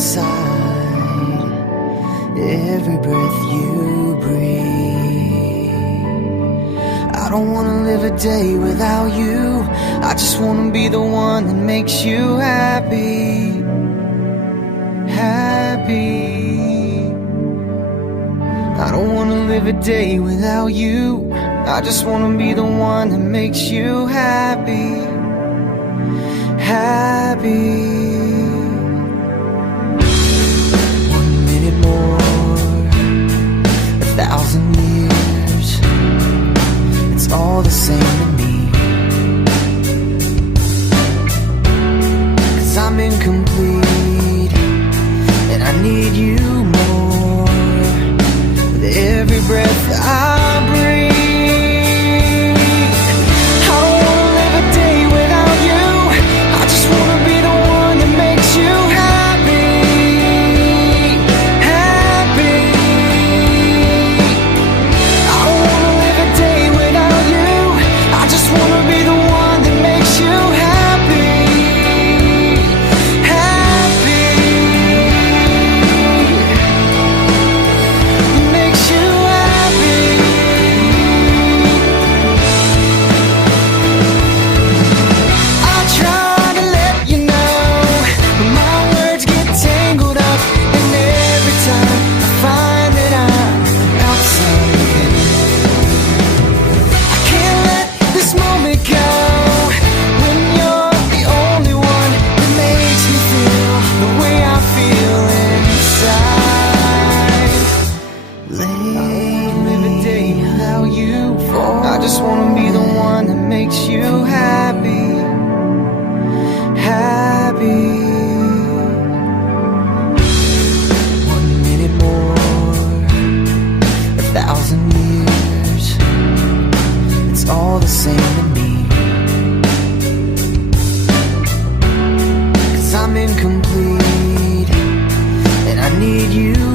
inside every breath you breathe. I don't wanna live a day without you. I just wanna be the one that makes you happy. Happy. I don't wanna live a day without you. I just wanna be the one that makes you happy. Happy. 1 minute more, 1,000 years, it's all the same to me. 'Cause I'm incomplete and I need you more with every breath I breathe. I'm incomplete and I need you